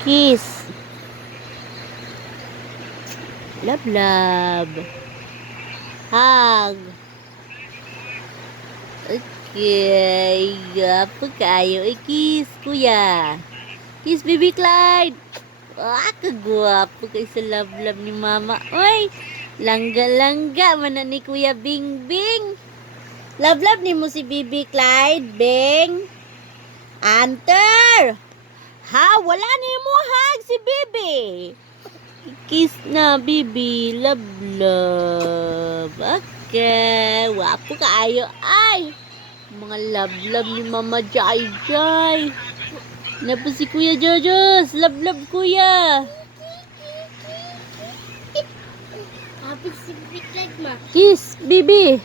Kiss. Love, love. Hug. Okay. Gapo kayo. I-kiss, kuya. Kiss, baby Clyde. Kagwapo kayo sa love-love ni mama. Uy, langga-langga man na ni Kuya Bing Bing. Love-love ni mo si Bibi Clyde, Bing. Anter! Ha? Wala ni mo hug si Bibi. Kiss na, Bibi. Love, love. Okay. Wapo kaayo. Ay! Mga love-love ni Mama Jai Jai. Na po si Kuya Jojos. Love-love, Kuya. Habis si Big Leg ma. Kiss, Bibi.